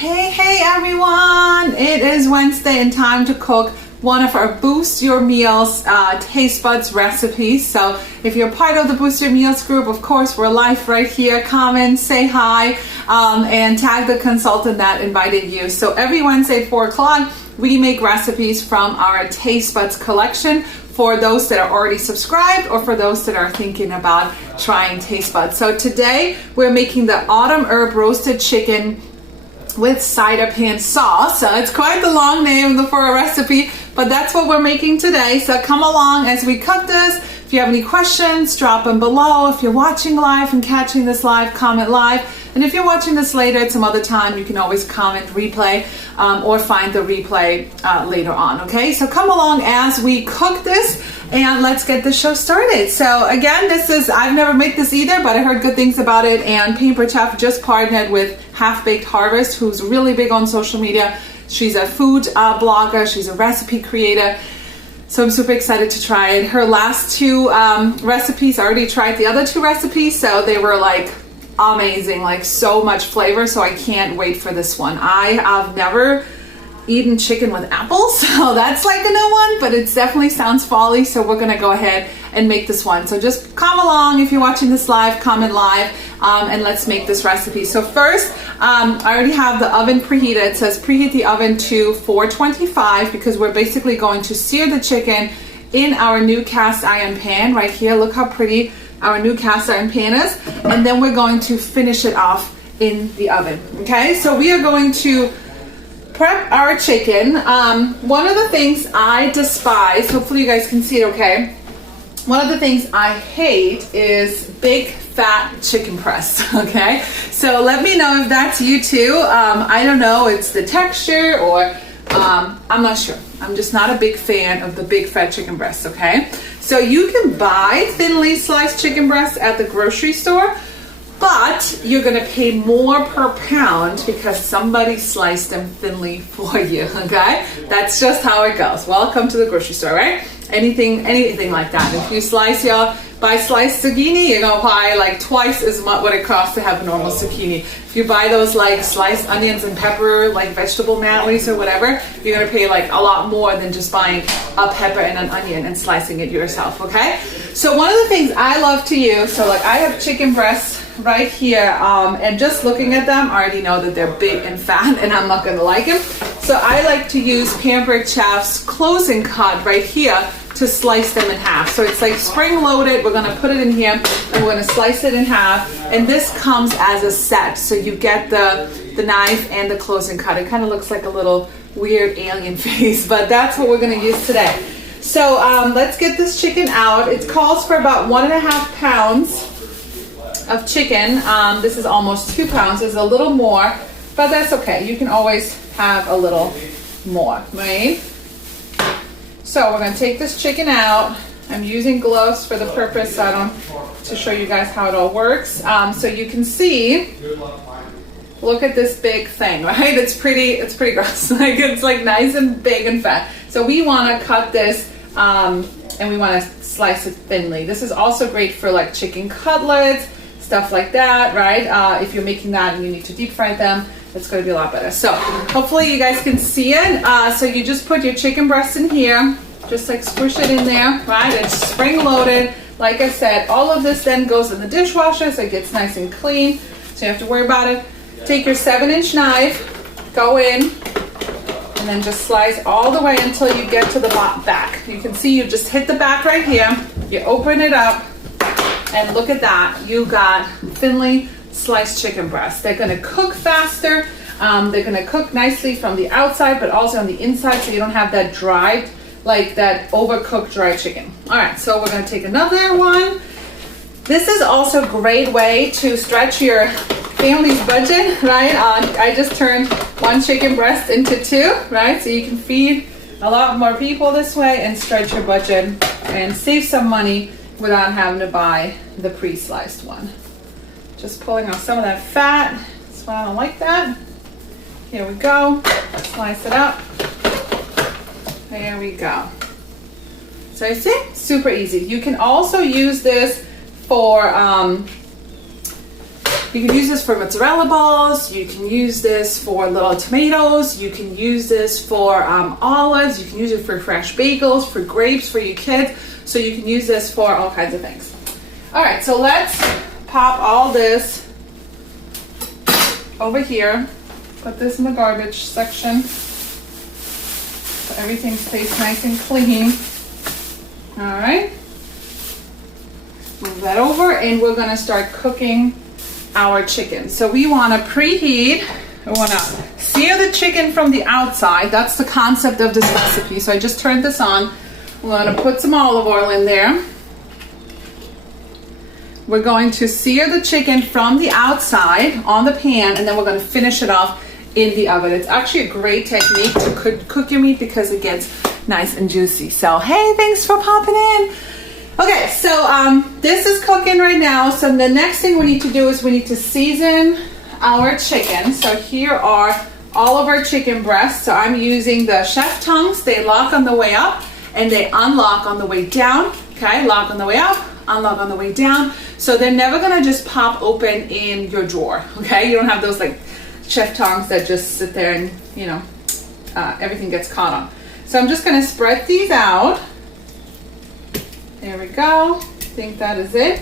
Hey everyone! It is Wednesday and time to cook one of our Boost Your Meals Tastebuds recipes. So if you're part of the Boost Your Meals group, of course, we're live right here. Comment, say hi, and tag the consultant that invited you. So every Wednesday at 4 o'clock, we make recipes from our Tastebuds collection for those that are already subscribed or for those that are thinking about trying Tastebuds. So today we're making the autumn herb roasted chicken with cider pan sauce. So it's quite the long name for a recipe, but that's what we're making today. So come along as we cook this. If you have any questions, drop them below. If you're watching live and catching this live, comment live. And if you're watching this later at some other time, you can always comment replay or find the replay later on. Okay, so come along as we cook this and let's get the show started. So again, I've never made this either, but I heard good things about it. And Paper Chef just partnered with Half Baked Harvest, who's really big on social media. She's a food blogger. She's a recipe creator. So I'm super excited to try it. Her last two recipes, I already tried the other two recipes, so they were like amazing, like so much flavor. So I can't wait for this one. I have never eaten chicken with apples, so that's like a new one, but it definitely sounds folly. So we're gonna go ahead and make this one. So just come along if you're watching this live, comment live, and let's make this recipe. So first, I already have the oven preheated. It says preheat the oven to 425 because we're basically going to sear the chicken in our new cast iron pan right here. Look how pretty our new cast iron pan is. And then we're going to finish it off in the oven. Okay, so we are going to prep our chicken. One of the things I despise, hopefully you guys can see it okay. One of the things I hate is big fat chicken breast, okay? So let me know if that's you too. I don't know, it's the texture or I'm not sure. I'm just not a big fan of the big fat chicken breast, okay? So you can buy thinly sliced chicken breasts at the grocery store, but you're gonna pay more per pound because somebody sliced them thinly for you, okay? That's just how it goes. Welcome to the grocery store, right? Anything like that. If you buy sliced zucchini, you're gonna buy like twice as much what it costs to have a normal zucchini. If you buy those like sliced onions and pepper, like vegetable mayonnaise or whatever, you're gonna pay like a lot more than just buying a pepper and an onion and slicing it yourself, okay? So one of the things I love to use, so like I have chicken breasts right here, and just looking at them, I already know that they're big and fat and I'm not gonna like them. So I like to use Pampered Chef's closing cut right here to slice them in half. So it's like spring loaded. We're gonna put it in here and we're gonna slice it in half. And this comes as a set. So you get the knife and the closing cut. It kind of looks like a little weird alien face, but that's what we're gonna use today. So let's get this chicken out. It calls for about 1.5 pounds of chicken. This is almost 2 pounds. It's a little more, but that's okay. You can always have a little more, right? So we're gonna take this chicken out. I'm using gloves for the purpose to show you guys how it all works. So you can see, look at this big thing, right? It's pretty gross. Like it's like nice and big and fat. So we wanna cut this and we wanna slice it thinly. This is also great for like chicken cutlets, stuff like that, right? If you're making that and you need to deep fry them, it's going to be a lot better. So hopefully you guys can see it. So you just put your chicken breast in here, just like squish it in there, right? It's spring loaded. Like I said, all of this then goes in the dishwasher so it gets nice and clean. So you have to worry about it. Take your 7-inch knife, go in, and then just slice all the way until you get to the back. You can see you just hit the back right here. You open it up, and look at that. You got thinly sliced chicken breast. They're gonna cook faster. They're gonna cook nicely from the outside, but also on the inside, so you don't have that dried, like that overcooked dry chicken. All right, so we're gonna take another one. This is also a great way to stretch your family's budget, right? I just turned 1 chicken breast into 2, right? So you can feed a lot more people this way and stretch your budget and save some money without having to buy the pre-sliced one. Just pulling off some of that fat. That's why I don't like that. Here we go. Slice it up. There we go. So you see, super easy. You can also use this for You can use this for mozzarella balls, you can use this for little tomatoes, you can use this for olives, you can use it for fresh bagels, for grapes, for your kids. So you can use this for all kinds of things. All right, so let's pop all this over here. Put this in the garbage section so everything stays nice and clean. All right. Move that over, and we're gonna start cooking our chicken. So we wanna preheat. We wanna sear the chicken from the outside. That's the concept of this recipe. So I just turned this on. We're gonna put some olive oil in there. We're going to sear the chicken from the outside on the pan, and then we're gonna finish it off in the oven. It's actually a great technique to cook your meat because it gets nice and juicy. So hey, thanks for popping in. Okay, so this is cooking right now. So the next thing we need to do is we need to season our chicken. So here are all of our chicken breasts. So I'm using the chef tongues. They lock on the way up and they unlock on the way down. Okay, lock on the way up, unlock on the way down. So they're never gonna just pop open in your drawer. Okay, you don't have those like chef tongs that just sit there and you know everything gets caught on. So I'm just gonna spread these out. There we go. I think that is it.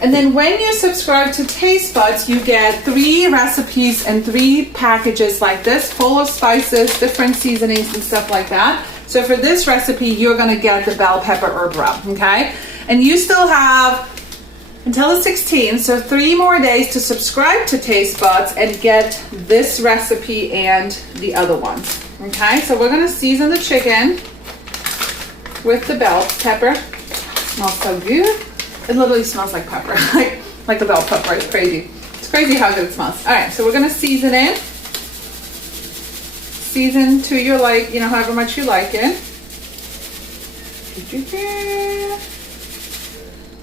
And then when you subscribe to Tastebuds, you get 3 recipes and 3 packages like this, full of spices, different seasonings and stuff like that. So for this recipe, you're gonna get the bell pepper herb rub, okay? And you still have until the 16th, so 3 more days to subscribe to Tastebuds and get this recipe and the other ones, okay? So we're gonna season the chicken with the bell pepper. Smells so good. It literally smells like pepper, like a bell pepper. It's crazy. It's crazy how good it smells. All right, so we're gonna season it. Season to your like, you know, however much you like it.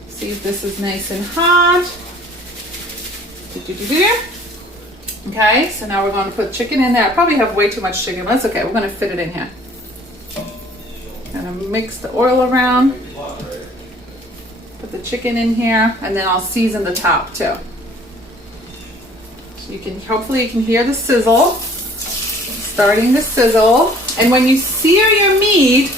See if this is nice and hot. Okay, so now we're going to put chicken in there. I probably have way too much chicken, but that's okay. We're going to fit it in here. Gonna mix the oil around. Put the chicken in here, and then I'll season the top too. So you can, hopefully you can hear the sizzle. Starting to sizzle. And when you sear your meat,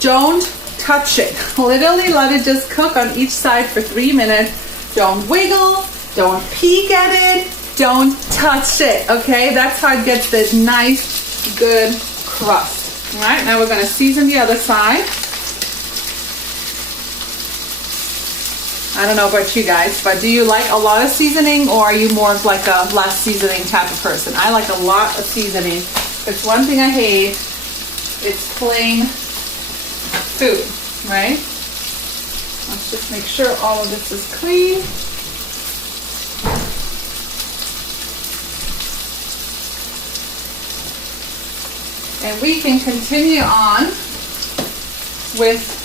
don't touch it. Literally let it just cook on each side for 3 minutes. Don't wiggle, don't peek at it, don't touch it, okay? That's how it gets this nice, good crust. All right, now we're gonna season the other side. I don't know about you guys, but do you like a lot of seasoning, or are you more of like a less seasoning type of person? I like a lot of seasoning. It's one thing I hate, it's plain food, right? Let's just make sure all of this is clean. And we can continue on with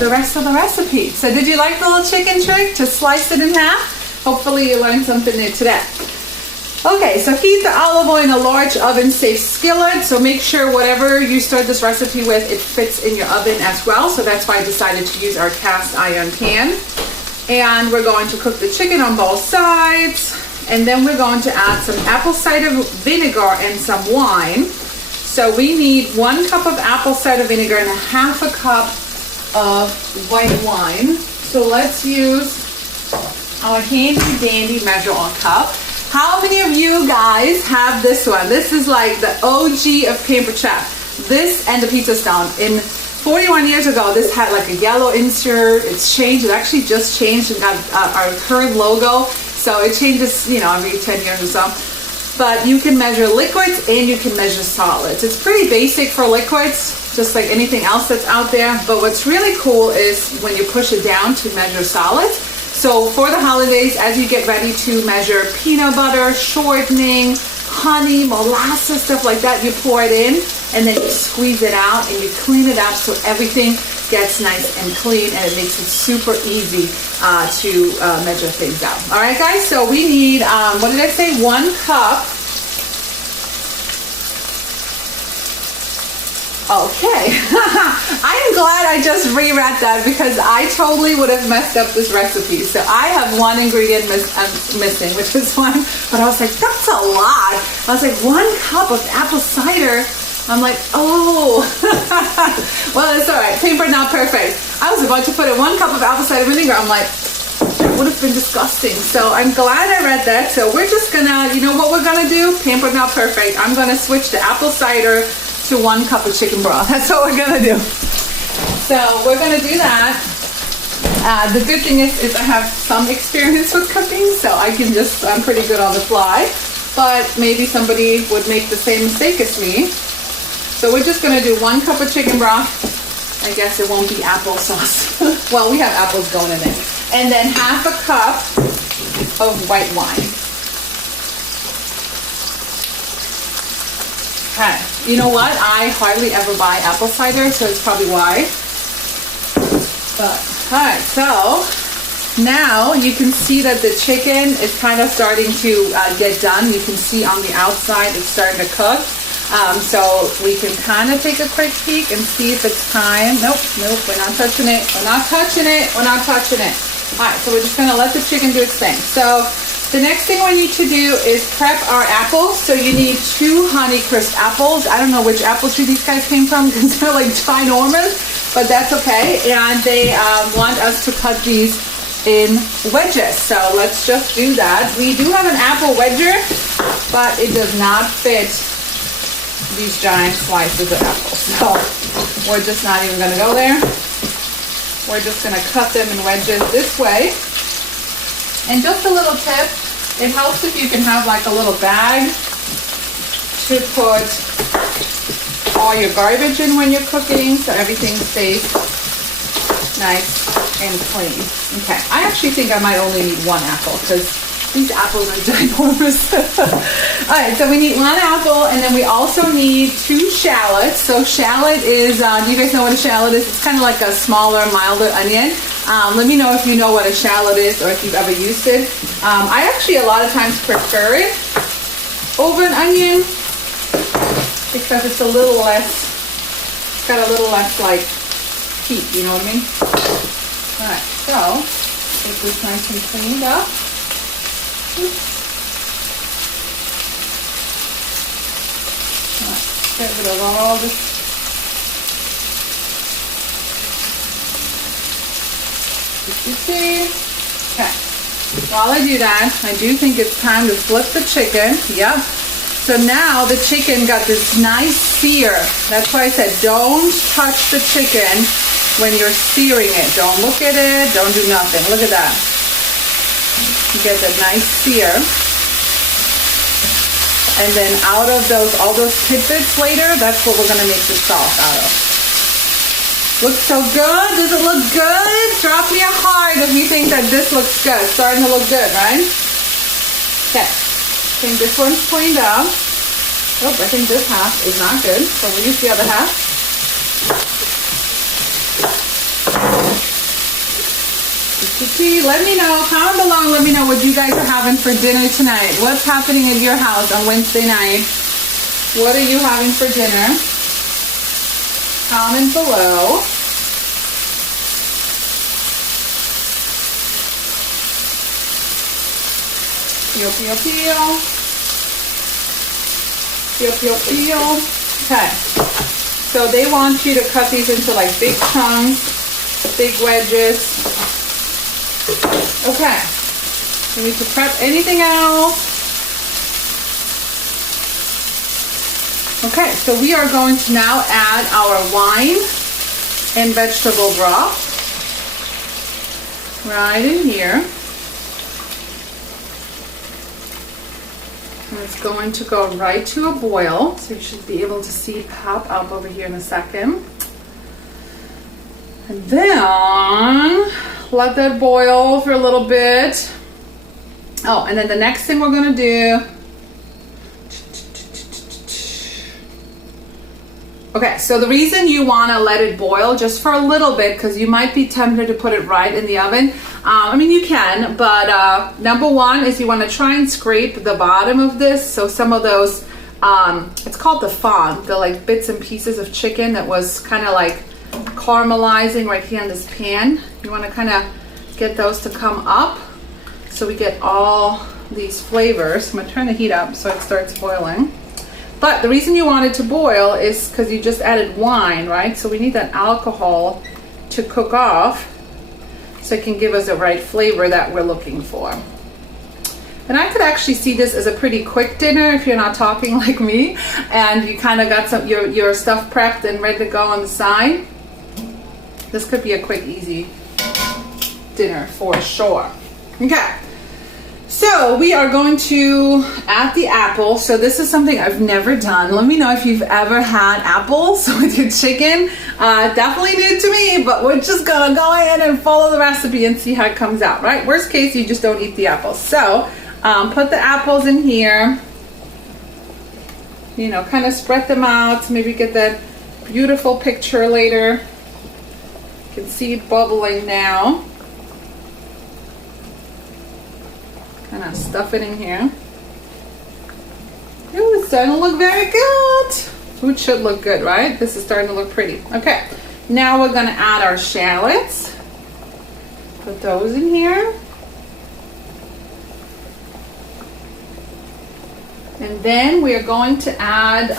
the rest of the recipe. So did you like the little chicken trick to slice it in half? Hopefully you learned something new today. Okay, so heat the olive oil in a large oven-safe skillet. So make sure whatever you start this recipe with, it fits in your oven as well. So that's why I decided to use our cast iron pan. And we're going to cook the chicken on both sides. And then we're going to add some apple cider vinegar and some wine. So we need 1 cup of apple cider vinegar and 1/2 cup of white wine. So let's use our handy dandy measure-all cup. How many of you guys have this one? This is like the OG of Pampered Chef. This and the pizza stone. In 41 years ago, this had like a yellow insert. It's changed. It actually just changed and got our current logo. So it changes, you know, every 10 years or so. But you can measure liquids and you can measure solids. It's pretty basic for liquids, just like anything else that's out there. But what's really cool is when you push it down to measure solids. So for the holidays, as you get ready to measure peanut butter, shortening, honey, molasses, stuff like that, you pour it in and then you squeeze it out and you clean it up so everything gets nice and clean, and it makes it super easy to measure things out. All right, guys, so we need, what did I say, 1 cup Okay, I'm glad I just reread that because I totally would have messed up this recipe. So I have one ingredient missing, which is one, but I was like, that's a lot. I was like, 1 cup of apple cider. I'm like, oh, well, it's all right. Pampered, not perfect. I was about to put in 1 cup of apple cider vinegar. I'm like, that would have been disgusting. So I'm glad I read that. So we're just gonna, you know what we're gonna do? Pampered, not perfect. I'm gonna switch to apple cider to 1 cup of chicken broth. That's what we're gonna do. So we're gonna do that. The good thing is I have some experience with cooking, so I'm pretty good on the fly. But maybe somebody would make the same mistake as me. So we're just gonna do 1 cup of chicken broth. I guess it won't be applesauce. Well, we have apples going in it. And then half a cup of white wine. Okay. You know what? I hardly ever buy apple cider, so it's probably why. But, all right, so now you can see that the chicken is kind of starting to get done. You can see on the outside it's starting to cook. So we can kind of take a quick peek and see if it's time. Nope, we're not touching it. We're not touching it. We're not touching it. All right, so we're just going to let the chicken do its thing. So the next thing we need to do is prep our apples. So you need 2 Honeycrisp apples. I don't know which apple tree these guys came from because they're like ginormous, but that's okay. And they want us to cut these in wedges. So let's just do that. We do have an apple wedger, but it does not fit these giant slices of apples. So we're just not even going to go there. We're just going to cut them in wedges this way. And just a little tip, it helps if you can have like a little bag to put all your garbage in when you're cooking so everything stays nice and clean. Okay, I actually think I might only need 1 apple because these apples are ginormous. All right, so we need 1 apple, and then we also need 2 shallots. So shallot is, do you guys know what a shallot is? It's kind of like a smaller, milder onion. Let me know if you know what a shallot is or if you've ever used it. I actually a lot of times prefer it over an onion because it's a little less, got a little less like heat, you know what I mean? All right, so get this nice and cleaned up. Get rid of all this. Okay. While I do that, I do think it's time to flip the chicken. Yep. So now the chicken got this nice sear. That's why I said don't touch the chicken when you're searing it. Don't look at it. Don't do nothing. Look at that. You get that nice sear. And then out of all those tidbits later, that's what we're gonna make the sauce out of. Looks so good. Does it look good? Drop me a heart if you think that this looks good. It's starting to look good, right? Okay. I think this one's cleaned up. Oh, I think this half is not good. So we'll use the other half. Let me know, comment below, let me know what you guys are having for dinner tonight. What's happening at your house on Wednesday night? What are you having for dinner? Comment below. Peel, peel, peel. Peel, peel, peel. Okay. So they want you to cut these into like big chunks, big wedges. Okay, we need to prep anything else. Okay, so we are going to now add our wine and vegetable broth right in here. And it's going to go right to a boil, so you should be able to see it pop up over here in a second. And then let that boil for a little bit. Oh, and then the next thing we're gonna do. Okay, so the reason you wanna let it boil just for a little bit, because you might be tempted to put it right in the oven. I mean, you can, but number one is you wanna try and scrape the bottom of this, so some of those it's called the fawn, the like bits and pieces of chicken that was kind of like caramelizing right here in this pan. You want to kind of get those to come up so we get all these flavors. I'm gonna turn the heat up so it starts boiling. But the reason you want it to boil is because you just added wine, right? So we need that alcohol to cook off so it can give us the right flavor that we're looking for. And I could actually see this as a pretty quick dinner if you're not talking like me and you kind of got some your stuff prepped and ready to go on the side. This could be a quick, easy dinner for sure. Okay, so we are going to add the apple. So this is something I've never done. Let me know if you've ever had apples with your chicken. Definitely new to me, but we're just gonna go in and follow the recipe and see how it comes out, right? Worst case, you just don't eat the apples. So put the apples in here, you know, kind of spread them out, maybe get that beautiful picture later. You can see it bubbling now. Kind of stuff it in here. Ooh, it's starting to look very good. Food should look good, right? This is starting to look pretty. Okay, now we're gonna add our shallots. Put those in here. And then we are going to add,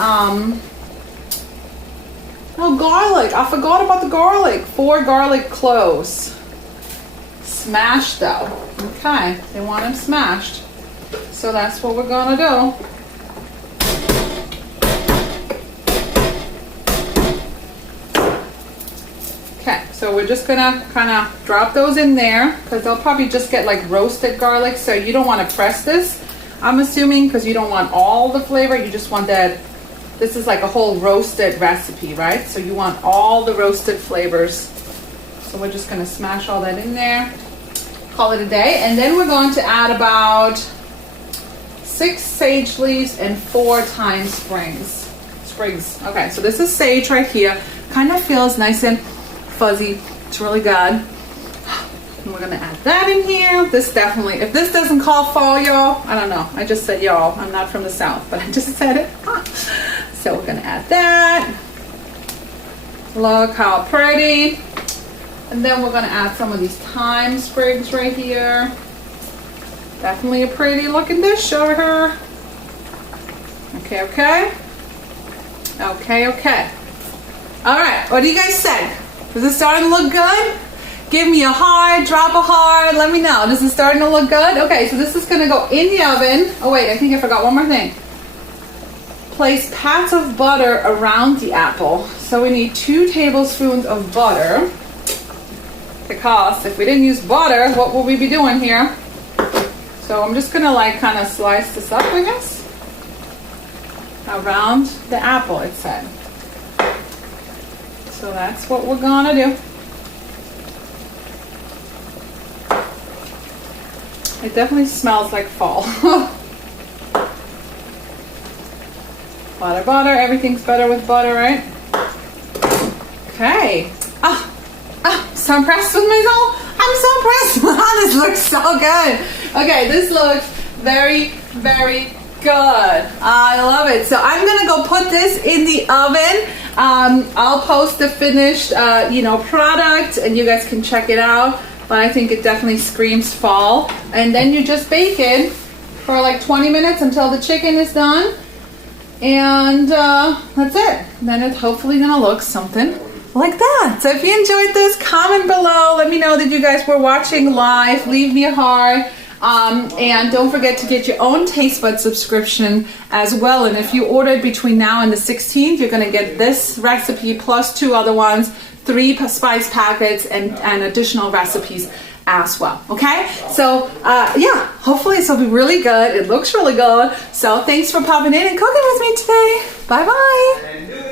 garlic. I forgot about the garlic. 4 garlic cloves. Smashed though. Okay, they want them smashed. So that's what we're gonna do. Okay, so we're just gonna kind of drop those in there because they'll probably just get like roasted garlic. So you don't want to press this, I'm assuming, because you don't want all the flavor. You just want that. This is like a whole roasted recipe, right? So you want all the roasted flavors. So we're just gonna smash all that in there. Call it a day. And then we're going to add about 6 sage leaves and 4 thyme sprigs. Okay, so this is sage right here. Kind of feels nice and fuzzy. It's really good. And we're gonna add that in here. This definitely, if this doesn't call fall, y'all, I don't know. I just said y'all. I'm not from the South, but I just said it. So we're gonna add that. Look how pretty. And then we're gonna add some of these thyme sprigs right here. Definitely a pretty looking dish over here. Okay, okay. Okay, okay. All right, what do you guys say? Is it starting to look good? Give me a heart, drop a heart, let me know. This is starting to look good? Okay, so this is gonna go in the oven. Oh wait, I think I forgot one more thing. Place pats of butter around the apple. So we need 2 tablespoons of butter. Because if we didn't use butter, what would we be doing here? So I'm just gonna like kind of slice this up, I guess. Around the apple, it said. So that's what we're gonna do. It definitely smells like fall. Butter, butter, everything's better with butter, right? Okay. So impressed with myself. I'm so impressed. This looks so good. Okay, this looks very, very good. I love it. So I'm gonna go put this in the oven. I'll post the finished, product, and you guys can check it out. But I think it definitely screams fall. And then you just bake it for like 20 minutes until the chicken is done. And that's it. Then it's hopefully gonna look something like that. So if you enjoyed this, comment below. Let me know that you guys were watching live. Leave me a heart. And don't forget to get your own Tastebuds subscription as well. And if you ordered between now and the 16th, you're going to get this recipe plus 2 other ones, 3 spice packets, and additional recipes as well. Okay, so hopefully this will be really good. It looks really good. So thanks for popping in and cooking with me today. Bye bye.